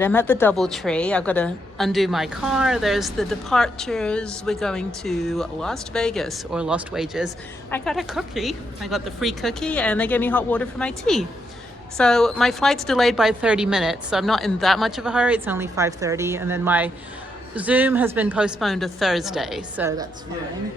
right, I'm at the DoubleTree. I've got to undo my car. There's the departures. We're going to Las Vegas or Lost Wages. I got a cookie. I got the free cookie and they gave me hot water for my tea. So my flight's delayed by 30 minutes. So I'm not in that much of a hurry. It's only 5:30. And then my Zoom has been postponed to Thursday. So that's fine.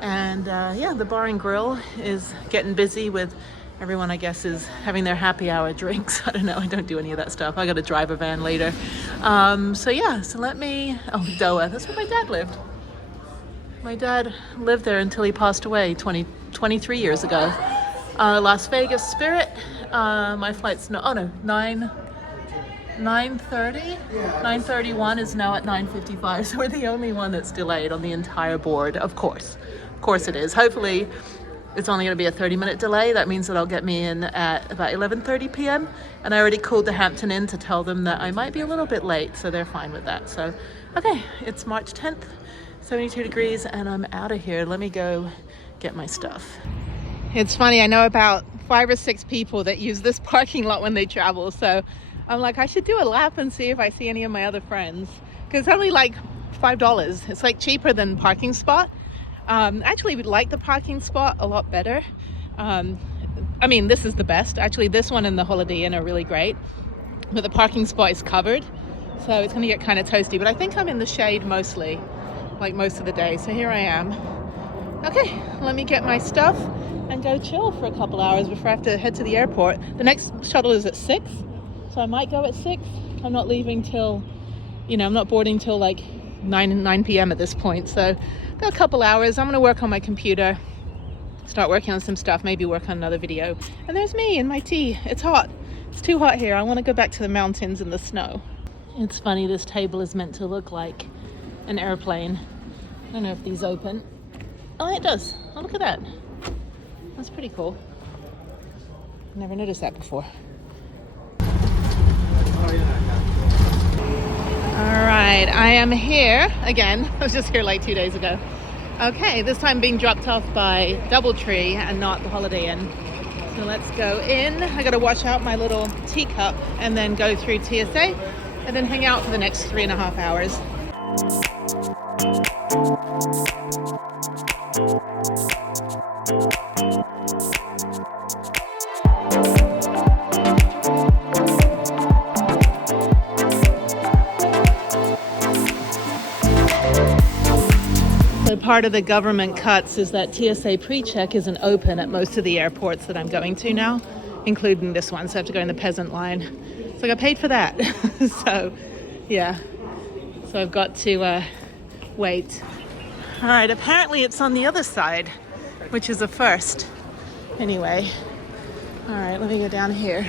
And yeah, the bar and grill is getting busy with everyone, I guess, is having their happy hour drinks. I don't know. I don't do any of that stuff. I got to drive a van later. So yeah, so let me... Oh, Doha. That's where my dad lived. My dad lived there until he passed away 23 years ago. Las Vegas Spirit. My flight's... No, oh, no. 9:30? 9:31 is now at 9:55. So we're the only one that's delayed on the entire board. Of course. Of course it is. Hopefully... It's only going to be a 30-minute delay. That means that I'll get me in at about 11:30 p.m. And I already called the Hampton Inn to tell them that I might be a little bit late, so they're fine with that. So, okay, it's March 10th, 72 degrees, and I'm out of here. Let me go get my stuff. It's funny, I know about 5 or 6 people that use this parking lot when they travel, so I'm like, I should do a lap and see if I see any of my other friends. Because it's only like $5. It's like cheaper than parking spot. Actually, we like the parking spot a lot better. I mean, this is the best. Actually, this one and the Holiday Inn are really great, but the parking spot is covered, so it's going to get kind of toasty. But I think I'm in the shade mostly, like most of the day. So here I am. Okay, let me get my stuff and go chill for a couple hours before I have to head to the airport. The next shuttle is at 6, so I might go at 6. I'm not leaving till, I'm not boarding till like 9 p.m. at this point. So got a couple hours. I'm going to work on my computer, start working on some stuff, maybe work on another video. And there's me and my tea. It's hot. It's too hot here. I want to go back to the mountains and the snow. It's funny, this table is meant to look like an airplane. I don't know if these open. Oh, it does. Oh, look at that. That's pretty cool. Never noticed that before. All right, I am here again. I was just here like 2 days ago. Okay, this time being dropped off by DoubleTree and not the Holiday Inn. So let's go in. I got to wash out my little teacup and then go through TSA and then hang out for the next 3.5 hours. Part of the government cuts is that TSA pre-check isn't open at most of the airports that I'm going to now, including this one, so I have to go in the peasant line. So I got paid for that. So yeah, so I've got to wait. All right, apparently it's on the other side, which is a first. Anyway, all right, let me go down here.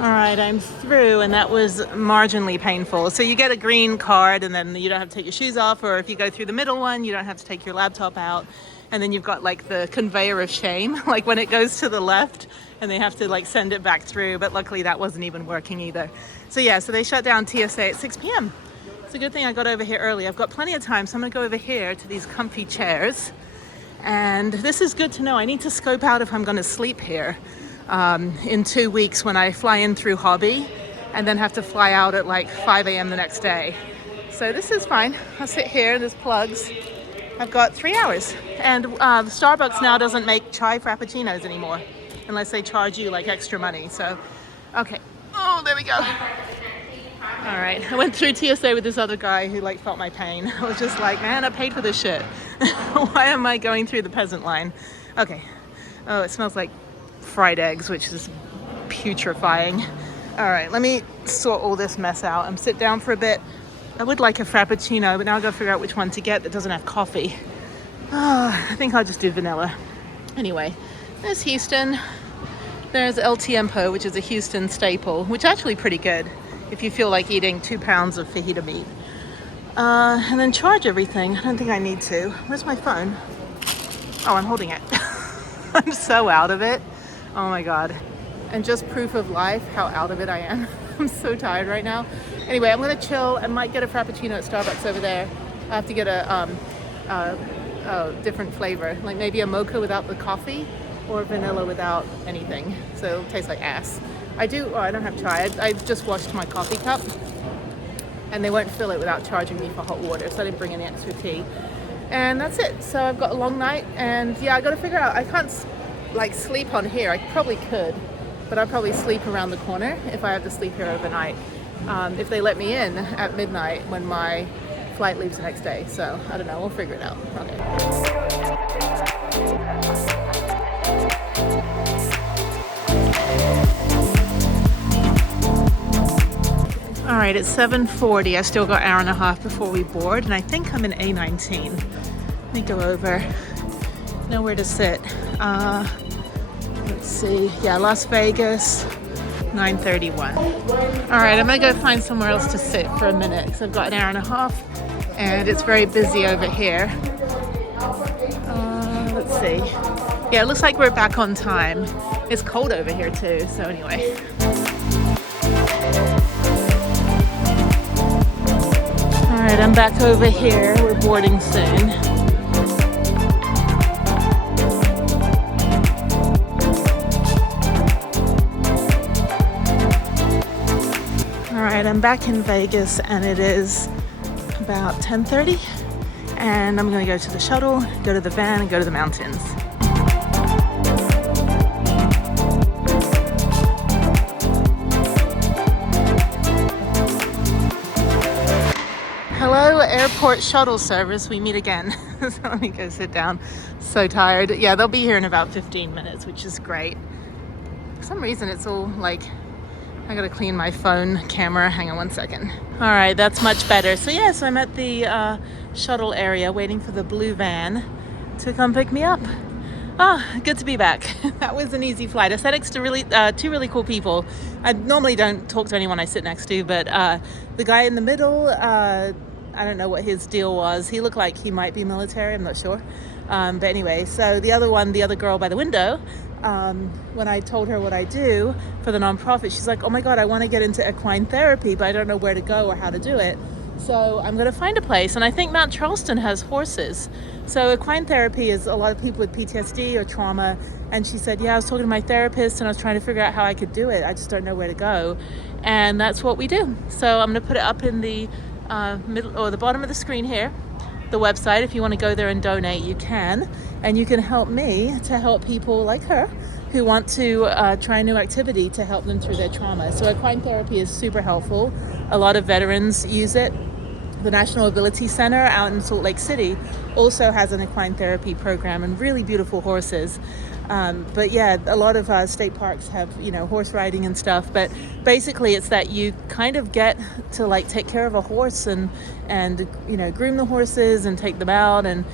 All right, I'm through, and that was marginally painful. So you get a green card, and then you don't have to take your shoes off, or if you go through the middle one, you don't have to take your laptop out. And then you've got like the conveyor of shame, like when it goes to the left, and they have to like send it back through. But luckily that wasn't even working either. So yeah, so they shut down TSA at 6 p.m. It's a good thing I got over here early. I've got plenty of time, so I'm gonna go over here to these comfy chairs. And this is good to know. I need to scope out if I'm gonna sleep here. In 2 weeks when I fly in through Hobby and then have to fly out at like 5 a.m. the next day. So this is fine. I'll sit here, there's plugs. I've got 3 hours. And Starbucks now doesn't make chai frappuccinos anymore unless they charge you like extra money. So, okay. Oh, there we go. All right, I went through TSA with this other guy who like felt my pain. I was just like, man, I paid for this shit. Why am I going through the peasant line? Okay. Oh, it smells like fried eggs, which is putrefying. All right, let me sort all this mess out and sit down for a bit. I would like a frappuccino, but now I've got to figure out which one to get that doesn't have coffee. I think I'll just do vanilla. Anyway, there's Houston. There's El Tiempo, which is a Houston staple, which is actually pretty good if you feel like eating 2 pounds of fajita meat. And then charge everything. I don't think I need to. Where's my phone? Oh, I'm holding it. I'm so out of it. Oh my God. And just proof of life, how out of it I am. I'm so tired right now. Anyway, I'm gonna chill. I might get a frappuccino at Starbucks over there. I have to get a different flavor, like maybe a mocha without the coffee or vanilla without anything. So it'll taste like ass. I don't have chai. I just washed my coffee cup and they won't fill it without charging me for hot water, so I didn't bring any extra tea. And that's it. So I've got a long night, and yeah, I got to figure out, I can't like sleep on here. I probably could, but I'll probably sleep around the corner if I have to sleep here overnight. If they let me in at midnight when my flight leaves the next day. So I don't know, we'll figure it out. Okay. All right, it's 7:40. I still got an hour and a half before we board, and I think I'm in A19. Let me go over. Nowhere to sit. Let's see. Yeah, Las Vegas, 9:31. All right, I'm gonna go find somewhere else to sit for a minute because I've got an hour and a half, and it's very busy over here. Let's see. Yeah, it looks like we're back on time. It's cold over here too. So anyway. All right, I'm back over here. We're boarding soon. All right, I'm back in Vegas and it is about 10:30, and I'm gonna go to the shuttle, go to the van, and go to the mountains. Hello, airport shuttle service. We meet again. So let me go sit down. So tired. Yeah, they'll be here in about 15 minutes, which is great. For some reason, it's all like, I gotta clean my phone camera. Hang on one second. All right, that's much better. So yes, I'm at the shuttle area waiting for the blue van to come pick me up. Ah, good to be back. That was an easy flight. I sat next to two really cool people. I normally don't talk to anyone I sit next to, but the guy in the middle, I don't know what his deal was. He looked like he might be military, I'm not sure. But anyway, so the other girl by the window, when I told her what I do for the nonprofit, she's like, oh my God, I want to get into equine therapy, but I don't know where to go or how to do it. So I'm going to find a place. And I think Mount Charleston has horses. So equine therapy is a lot of people with PTSD or trauma. And she said, yeah, I was talking to my therapist and I was trying to figure out how I could do it. I just don't know where to go. And that's what we do. So I'm going to put it up in the middle or the bottom of the screen here, the website. If you want to go there and donate, you can. And you can help me to help people like her who want to try a new activity to help them through their trauma. So equine therapy is super helpful. A lot of veterans use it. The National Ability Center out in Salt Lake City also has an equine therapy program and really beautiful horses. But yeah, a lot of state parks have, horse riding and stuff. But basically it's that you kind of get to like take care of a horse and groom the horses and take them out and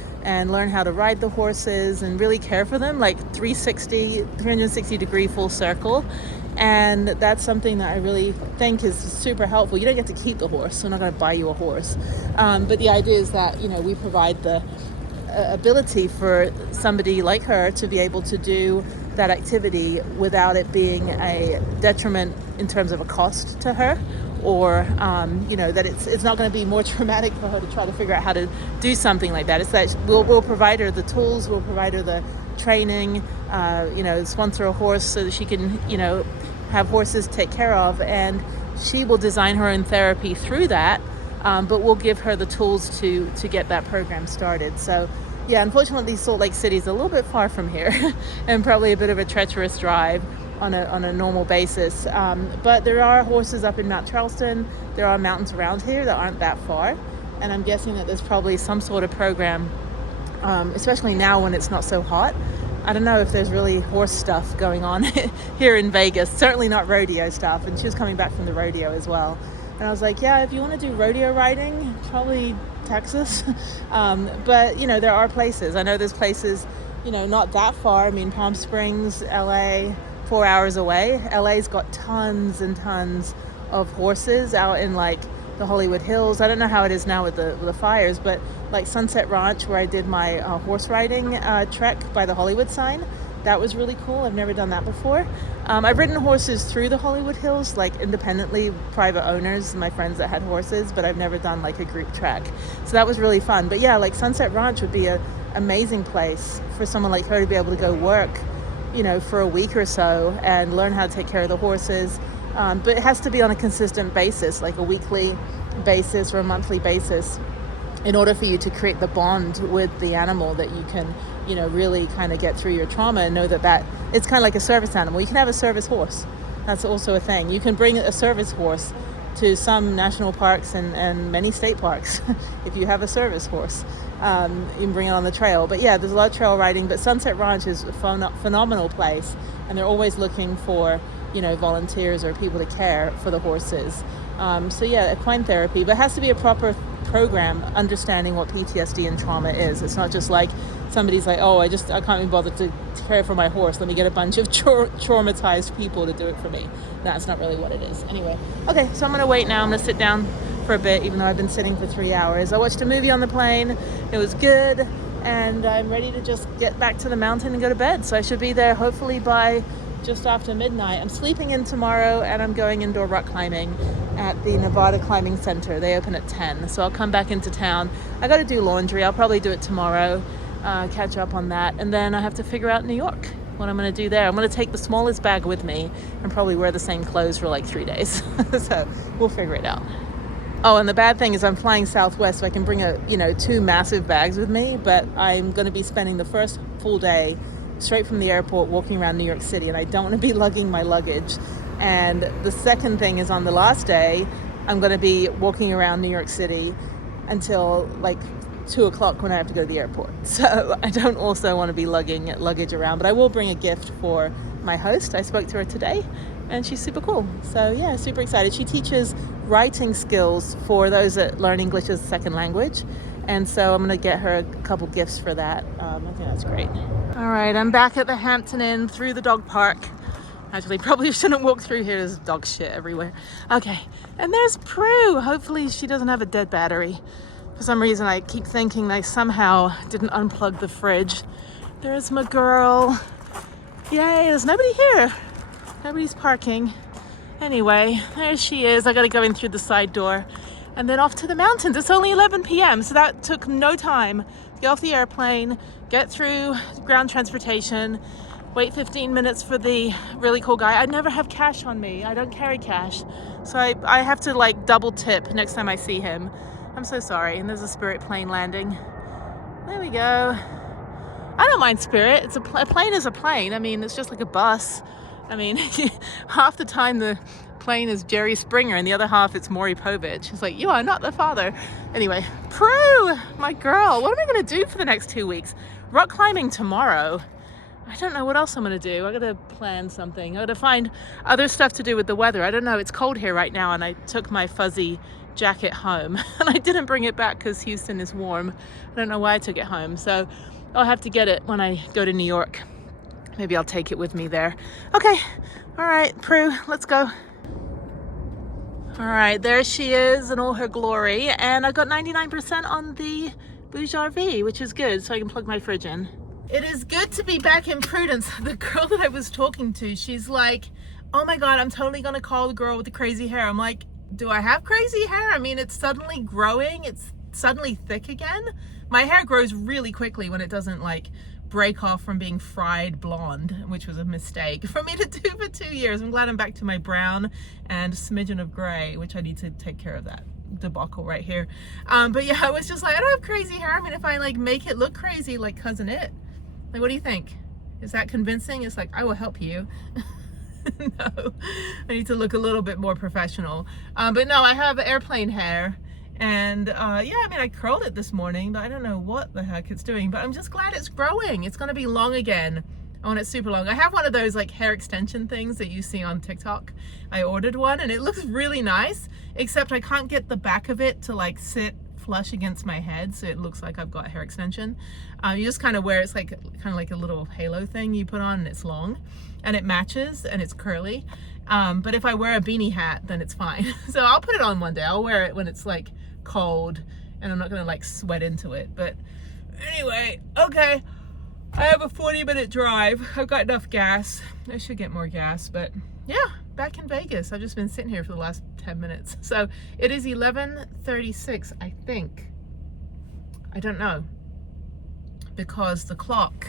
learn how to ride the horses and really care for them, like 360 degree full circle. And that's something that I really think is super helpful. You don't get to keep the horse, so I'm not going to buy you a horse. But the idea is that, we provide the ability for somebody like her to be able to do that activity without it being a detriment in terms of a cost to her, or that it's not going to be more traumatic for her to try to figure out how to do something like that. It's that we'll provide her the tools, we'll provide her the training, sponsor a horse so that she can have horses to take care of, and she will design her own therapy through that, but we'll give her the tools to get that program started. So yeah, unfortunately Salt Lake City is a little bit far from here and probably a bit of a treacherous drive on a normal basis, but there are horses up in Mount Charleston. There are mountains around here that aren't that far, and I'm guessing that there's probably some sort of program, especially now when it's not so hot. I don't know if there's really horse stuff going on here in Vegas, certainly not rodeo stuff, and she was coming back from the rodeo as well. And I was like, yeah, if you want to do rodeo riding, probably Texas. But there are places. I know there's places, not that far. I mean, Palm Springs, LA, 4 hours away. LA's got tons and tons of horses out in like the Hollywood Hills. I don't know how it is now with the fires, but like Sunset Ranch, where I did my horse riding trek by the Hollywood sign, that was really cool. I've never done that before. I've ridden horses through the Hollywood Hills, like independently, private owners, my friends that had horses, but I've never done like a group trek. So that was really fun. But yeah, like Sunset Ranch would be a amazing place for someone like her to be able to go work, you know, for a week or so and learn how to take care of the horses. But it has to be on a consistent basis, like a weekly basis or a monthly basis, in order for you to create the bond with the animal that you can, you know, really kind of get through your trauma and know that it's kind of like a service animal. You can have a service horse. That's also a thing. You can bring a service horse to some national parks and many state parks if you have a service horse. You can bring it on the trail. But yeah, there's a lot of trail riding, but Sunset Ranch is a phenomenal place, and they're always looking for, you know, volunteers or people to care for the horses. So yeah, equine therapy, but it has to be a proper program understanding what PTSD and trauma is. It's not just like somebody's like, oh, I can't be bothered to care for my horse, let me get a bunch of traumatized people to do it for me. That's not really what it is. Anyway, okay, so I'm gonna wait now. I'm gonna sit down for a bit, even though I've been sitting for 3 hours. I watched a movie on the plane. It was good, and I'm ready to just get back to the mountain and go to bed. So I should be there hopefully by just after midnight. I'm sleeping in tomorrow, and I'm going indoor rock climbing at the Nevada Climbing Center. They open at 10, so I'll come back into town. I got to do laundry. I'll probably do it tomorrow, catch up on that, and then I have to figure out New York, what I'm going to do there. I'm going to take the smallest bag with me and probably wear the same clothes for like 3 days. So we'll figure it out. Oh, and the bad thing is I'm flying Southwest, so I can bring 2 massive bags with me, but I'm going to be spending the first full day straight from the airport walking around New York City, and I don't want to be lugging my luggage. And the second thing is, on the last day, I'm going to be walking around New York City until like 2 o'clock when I have to go to the airport. So I don't also want to be lugging luggage around, but I will bring a gift for my host. I spoke to her today, and she's super cool. So yeah, super excited. She teaches writing skills for those that learn English as a second language. And so I'm going to get her a couple gifts for that. I think that's great. All right, I'm back at the Hampton Inn through the dog park. Actually, probably shouldn't walk through here. There's dog shit everywhere. Okay, and there's Prue. Hopefully she doesn't have a dead battery. For some reason, I keep thinking they somehow didn't unplug the fridge. There's my girl. Yay, there's nobody here. Nobody's parking. Anyway, there she is. I gotta go in through the side door and then off to the mountains. It's only 11 p.m., so that took no time to get off the airplane, get through ground transportation, wait 15 minutes for the really cool guy. I never have cash on me. I don't carry cash. So I have to like double tip next time I see him. I'm so sorry. And there's a Spirit plane landing. There we go. I don't mind Spirit. It's a plane is a plane. I mean, it's just like a bus. I mean, half the time the plane is Jerry Springer and the other half it's Maury Povich. It's like, you are not the father. Anyway, Prue, my girl, what am I going to do for the next 2 weeks? Rock climbing tomorrow. I don't know what else I'm going to do. I got to plan something. I got to find other stuff to do with the weather. I don't know. It's cold here right now, and I took my fuzzy jacket home and I didn't bring it back because Houston is warm. I don't know why I took it home. So I'll have to get it when I go to New York. Maybe I'll take it with me there. Okay. All right, Prue, let's go. All right, there she is in all her glory. And I got 99% on the Bouge RV, which is good, so I can plug my fridge in. It is good to be back in Prudence. The girl that I was talking to, she's like, oh my God, I'm totally gonna call the girl with the crazy hair. I'm like, do I have crazy hair? I mean, it's suddenly growing. It's suddenly thick again. My hair grows really quickly when it doesn't like break off from being fried blonde, which was a mistake for me to do for 2 years. I'm glad I'm back to my brown and smidgen of gray, which I need to take care of that debacle right here. But yeah, I was just like, I don't have crazy hair. I mean, if I like make it look crazy like Cousin It, like, what do you think? Is that convincing? It's like, I will help you. No, I need to look a little bit more professional. But no, I have airplane hair. And yeah, I mean, I curled it this morning, but I don't know what the heck it's doing. But I'm just glad it's growing. It's going to be long again. I want it super long. I have one of those like hair extension things that you see on TikTok. I ordered one and it looks really nice, except I can't get the back of it to like sit flush against my head, so it looks like I've got a hair extension. You just kind of wear, it's like kind of like a little halo thing you put on, and it's long and it matches and it's curly. But if I wear a beanie hat, then it's fine. So I'll put it on one day. I'll wear it when it's like cold and I'm not gonna like sweat into it. But anyway, okay, I have a 40-minute drive. I've got enough gas. I should get more gas, but yeah, back in Vegas. I've just been sitting here for the last 10 minutes. So it is 11:36, I think. I don't know. because the clock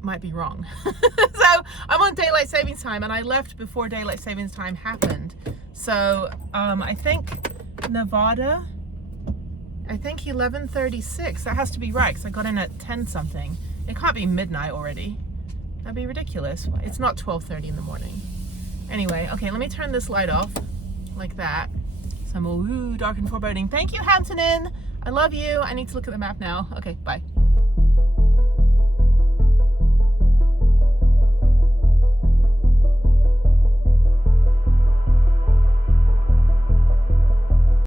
might be wrong. So I'm on daylight savings time, and I left before daylight savings time happened. So I think Nevada, I think 11:36. That has to be right, because I got in at 10 something. It can't be midnight already. That'd be ridiculous. It's not 12:30 in the morning. Anyway, okay, let me turn this light off like that. So I'm all dark and foreboding. Thank you, Hampton Inn. I love you. I need to look at the map now. Okay, bye.